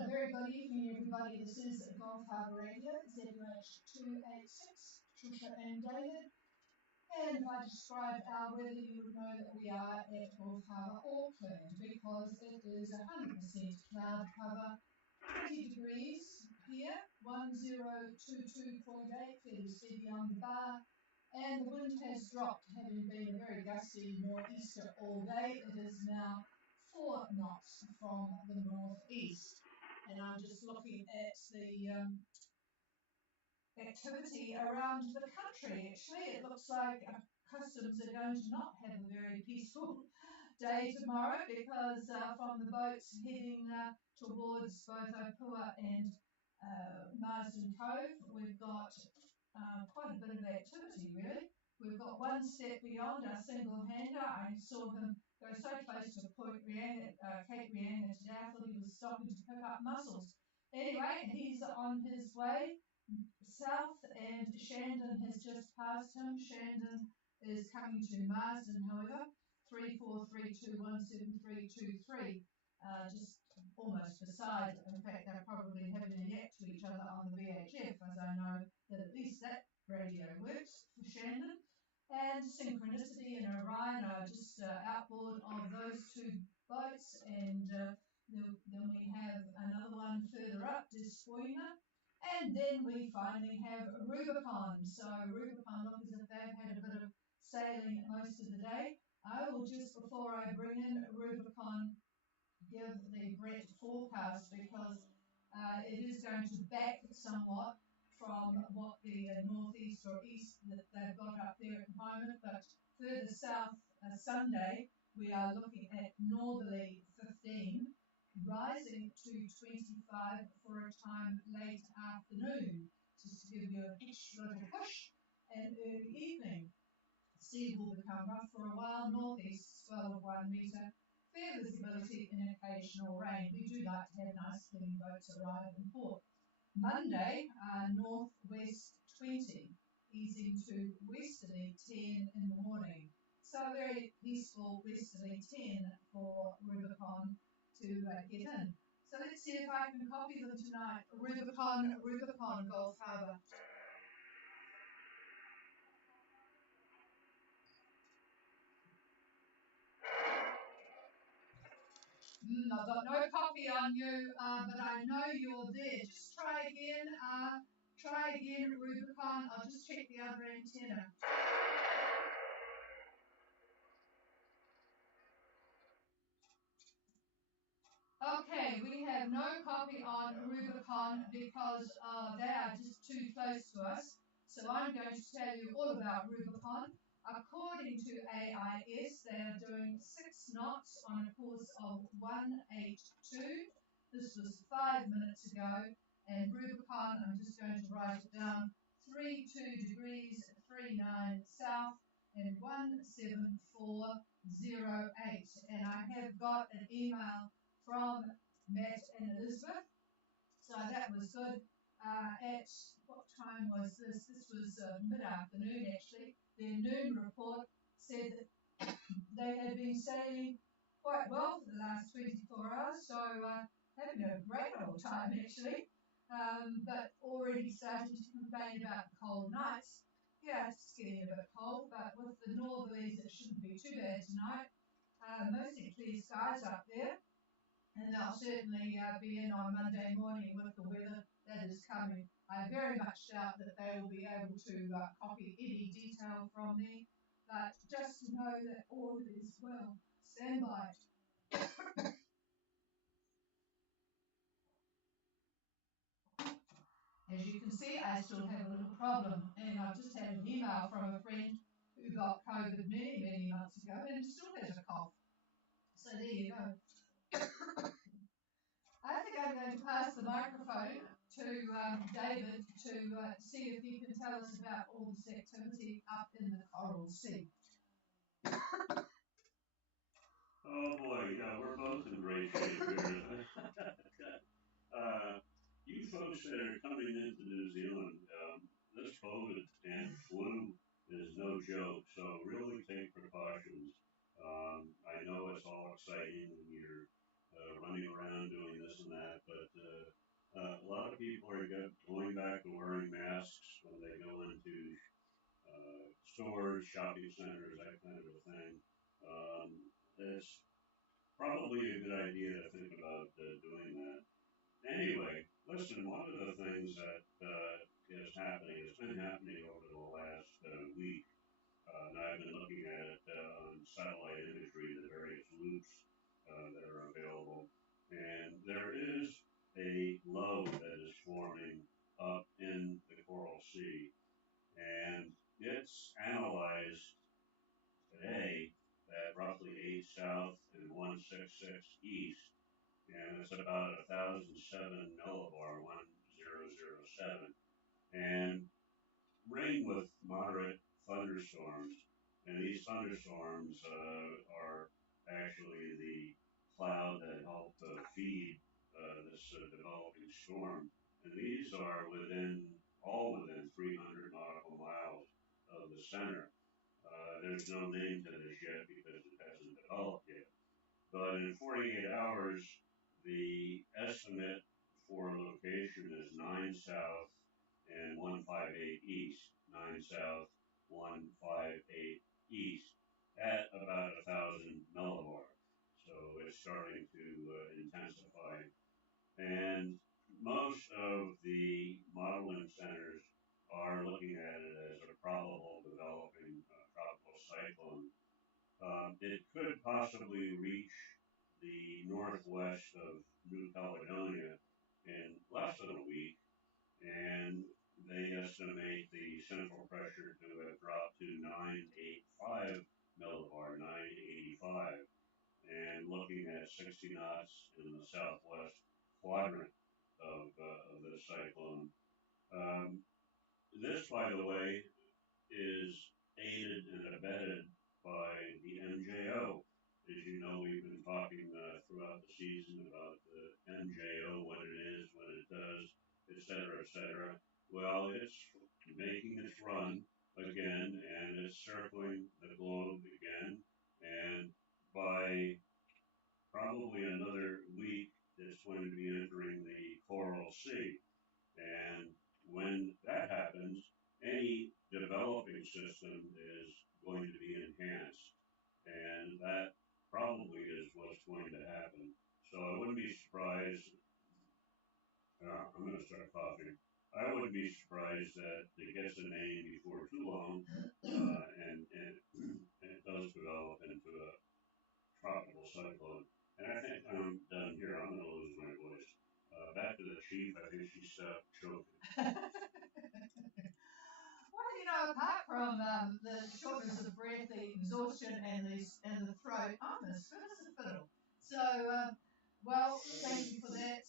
A very good evening, everybody. This is Gulf Harbour Radio, ZUH 286, Trisha and David. And if I describe our weather, you would know that we are at Gulf Harbour, Auckland, because it is 100% cloud cover, 20 degrees here, 1022.8, fairly steady on the bar. And the wind has dropped, having been a very gusty nor'easter all day. It is now 4 knots from the northeast. And I'm just looking at the activity around the country. Actually, it looks like customs are going to not have a very peaceful day tomorrow because from the boats heading towards both Opua and Marsden Cove, we've got quite a bit of activity, really. We've got one step beyond our single-hander. I saw him go so close to Point Rianga, Cape Rianga today. I thought he was stopping to pick up mussels. Anyway, he's on his way south, and Shandon has just passed him. Shandon is coming to Marsden, however, 3432173323, just almost beside. In fact, they're probably having a yak to each other on the VHF, as I know that at least that radio works for Shandon. And Synchronicity and Orion are just outboard of those two boats, and then we have another one further up, Despoina. And then we finally have Rubicon. So Rubicon look as if they've had a bit of sailing most of the day. I will just, before I bring in Rubicon, give the Brett forecast because it is going to back somewhat from what the northeast or east that they've got up there at the moment. But further south, Sunday, we are looking at northerly 15, rising to 25 for a time late afternoon, just to give you a extra push, and early evening. Sea will become rough for a while, northeast swell of 1 metre, fair visibility and occasional rain. We do like to have nice clean boats arrive in port. Monday, northwest 20, easing to westerly 10 in the morning. So very peaceful westerly 10 for Rubicon to get in. So let's see if I can copy them tonight. Rubicon, Gulf Harbour. I've got no copy on you, but I know you're there. Just try again, Rubicon. I'll just check the other antenna. Okay, we have no copy on Rubicon because they are just too close to us. So I'm going to tell you all about Rubicon. According to AIS, they are doing 6 knots on a course of 182. This was 5 minutes ago. And Rubicon, I'm just going to write it down, 32 degrees 39 south and 17408. And I have got an email from Matt and Elizabeth, so that was good. At what time was this? This was mid-afternoon actually. Their noon report said that they had been sailing quite well for the last 24 hours, so having a great old time actually, but already starting to complain about cold nights. Yeah, it's getting a bit cold, but with the northerlies it shouldn't be too bad tonight. Mostly clear skies up there. And they'll certainly be in on Monday morning with the weather that is coming. I very much doubt that they will be able to copy any detail from me, but just to know that all is well. Stand by. As you can see, I still have a little problem, and I've just had an email from a friend who got COVID many, many months ago and still has a cough. So there you go. I think I'm going to pass the microphone to David to see if he can tell us about all this activity up in the Coral Sea. Oh boy, yeah, we're both in great shape here. You folks that are coming into New Zealand, this COVID and flu is no joke, so really take precautions. I know it's all exciting when you're running around doing this and that, but A lot of people are going back to wearing masks when they go into stores, shopping centers, that kind of a thing. It's probably a good idea to think about doing that. Anyway, listen, one of the things that is happening, has been happening over the last week, and I've been looking at it on satellite imagery, the various loops that are available, and there is a low that is forming up in the Coral Sea, and it's analyzed today at roughly 8 south and 166 east, and it's about 1,007 millibar, 1007, and rain with moderate thunderstorms. And these thunderstorms are actually the cloud that helped feed this developing storm. And these are all within 300 nautical miles of the center. There's no name to this yet because it hasn't developed yet. But in 48 hours, the estimate for location is 9 south and 158 east. 9 south, 158 east at about 1,000 millibar. So it's starting to intensify. And most of the modeling centers are looking at it as a probable developing tropical cyclone. It could possibly reach the northwest of New Caledonia in less than a week, and they estimate the central pressure to have dropped to 985 millibar, 985, and looking at 60 knots in the southwest quadrant of the cyclone. Um, this, by the way, is aided and abetted by the MJO. As you know, we've been talking throughout the season about the MJO, what it is, what it does, et cetera, et cetera. Well, it's making its run again, and it's circling the globe again. And by probably another week, it's going to be entering the Coral Sea. And when that happens, any developing system is going to be enhanced. And that probably is what's going to happen. So I wouldn't be surprised. I'm going to start coughing. I wouldn't be surprised that it gets a name before too long, and it does develop into a tropical cyclone. And I think I'm done here. I'm going to lose my voice. Back to the chief. I think she stopped choking. Well, apart from the shortness of breath, the exhaustion, and the throat, I'm as fit as a fiddle. So, well, thank you for that.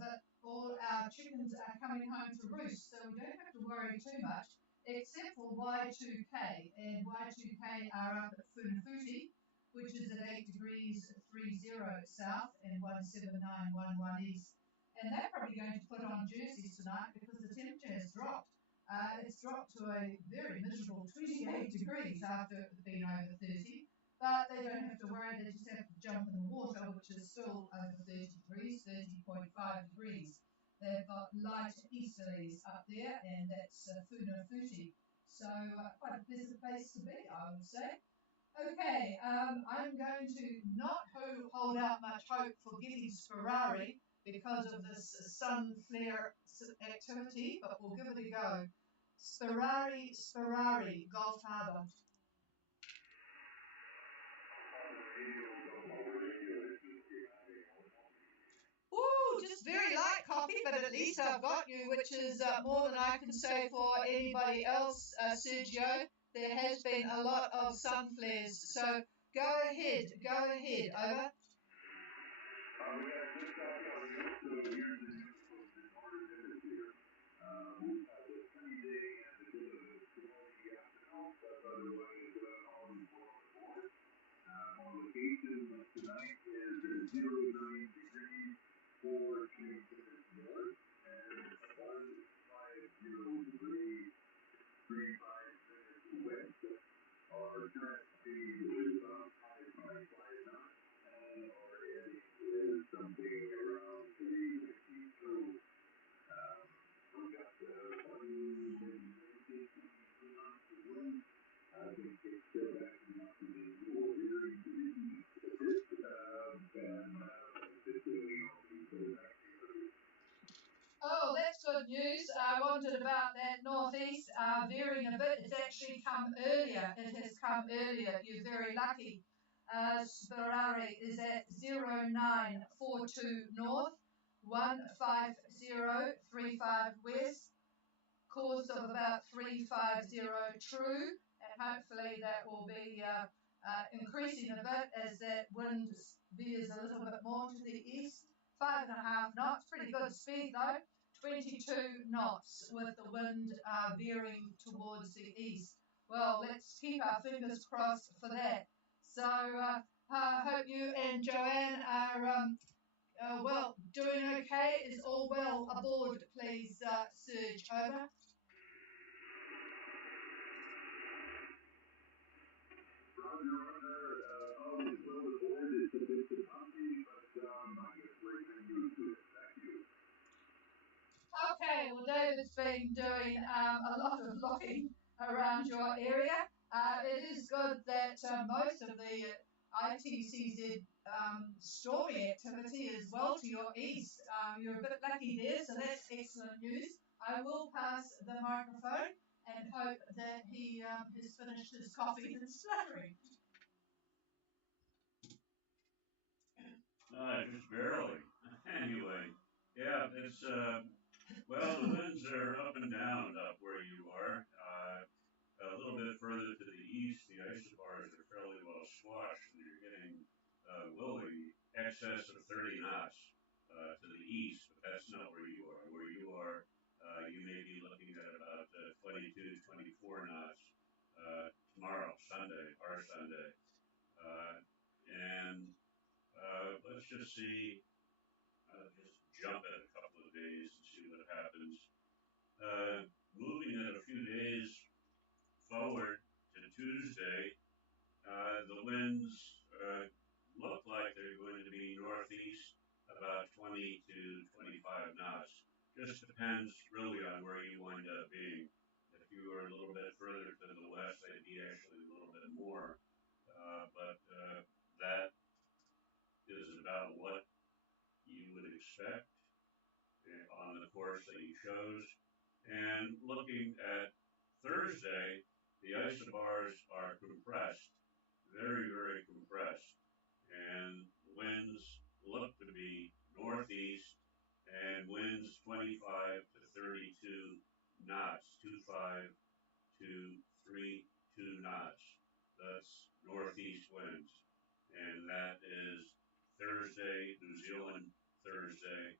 But all our chickens are coming home to roost, so we don't have to worry too much, except for Y2K. And Y2K are up at Funafuti, which is at 8 degrees 30 south and 17911 east. And they're probably going to put on jerseys tonight because the temperature has dropped. It's dropped to a very miserable 28 degrees after being over 30, but they don't have to worry, they just have to jump in the water, which is still over 30 degrees, 30.5 degrees. They've got light easterlies up there, and that's Funafuti. So quite a pleasant place to be, I would say. Okay, I'm going to not hold out much hope for getting Sperari because of this sun flare activity, but we'll give it a go. Sperari, Gulf Harbour. Ooh, just very light copy, but at least I've got you, which is more than I can say for anybody else, Sergio. There has been a lot of sun flares, so go ahead, over. We have just got on you, so here's the news from the northern hemisphere. We've had a sunny day and a bit of a stormy afternoon, but otherwise all report on board. Our location tonight is 09 degrees, 4 north, and 150 degrees, 35 west. Our current speed is about 5.5 knots, and our heading is something around 352. news I wanted about that northeast veering a bit. It's actually come earlier. It has come earlier. You're very lucky. Sperare is at 0942 north, 15035 west, course of about 350 true, and hopefully that will be increasing a bit as that wind veers a little bit more to the east. 5.5 knots, pretty good speed though. 22 knots with the wind veering towards the east. Well, let's keep our fingers crossed for that. So I hope you and Joanne are well, doing okay. Is all well aboard, please, Serge? Over. Roger, all is well aboard. It's a bit bumpy, but I guess we're going to do it. Thank you. Okay, well, David's been doing a lot of looking around your area. It is good that most of the ITCZ story activity is well to your east. You're a bit lucky there, so that's excellent news. I will pass the microphone and hope that he has finished his coffee and spluttering. Just barely. Anyway, yeah, it's well, the winds are up and down up where you are. A little bit further to the east, the isobars are fairly well squashed, and you're getting willy excess of 30 knots to the east, but that's not where you are. Where you are, you may be looking at about 22, 24 knots tomorrow, Sunday, our Sunday. And let's just see, just jump at a couple of days and see what happens. Moving it a few days forward to Tuesday, the winds look like they're going to be northeast about 20 to 25 knots. Just depends really on where you wind up being. If you were a little bit further to the west, they'd be actually a little bit more. But that is about what you would expect on the course that you chose. And looking at Thursday, the isobars are compressed, very, very compressed, and winds look to be northeast and winds 25 to 32 knots, 25 to 32 knots. That's northeast winds, and that is Thursday, New Zealand Thursday,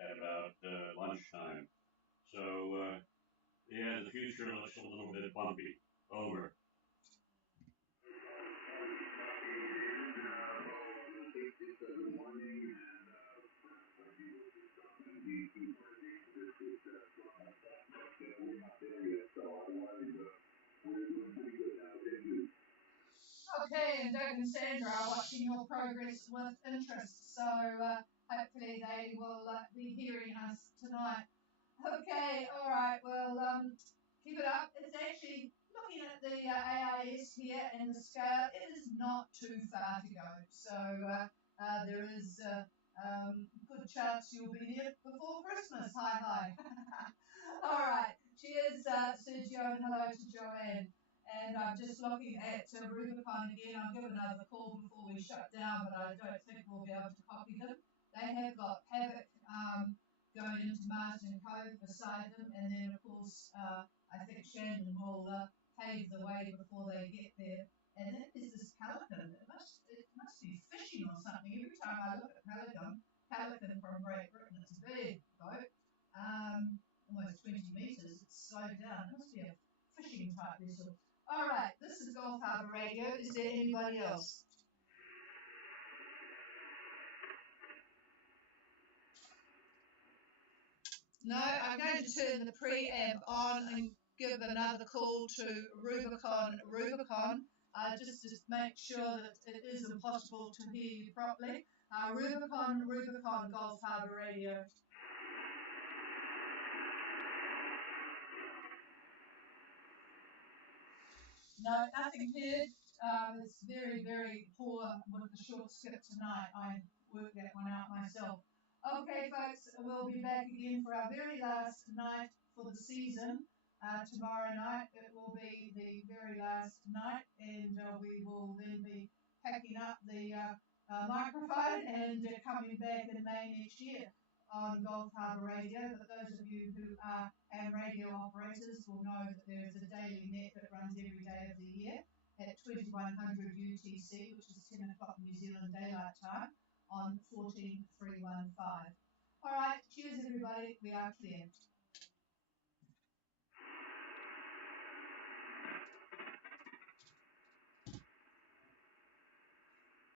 at about lunchtime. So, yeah, the future looks a little bit bumpy. Over. Okay, and Doug and Sandra are watching your progress with interest, so hopefully they will be hearing us tonight. Okay, all right, well, keep it up. It's actually, looking at the AIS here and the scale, it is not too far to go, so there is good chance you'll be there before Christmas. Hi. All right, cheers, Sergio, and hello to Joanne. And I'm just looking at Rubicon again. I'll give another call before we shut down, but I don't think we'll be able to copy them. They have got Havoc going into Marsden Cove beside them, and then of course I think Shandon will pave the way before they get there. And then there's this pelican. It must be fishing or something. Every time I look at pelican from Great Britain, it's a big boat, almost 20 metres. It's slowed down. It must be a fishing type vessel. All right, this is Gulf Harbour Radio. Is there anybody else? No, I'm going to turn the preamp on and give another call to Rubicon. Just to make sure that it is impossible to hear you properly. Rubicon, Gulf Harbour Radio. No, nothing heard. It's very, very poor with the short skip tonight. I worked that one out myself. Okay, folks, we'll be back again for our very last night for the season. Tomorrow night it will be the very last night, and we will then be packing up the microphone and coming back in May next year on Gulf Harbour Radio. But those of you who are AM radio operators will know that there is a daily net that runs every day of the year at 2100 UTC, which is 10 o'clock New Zealand Daylight Time, on 14315. All right, cheers everybody, we are clear.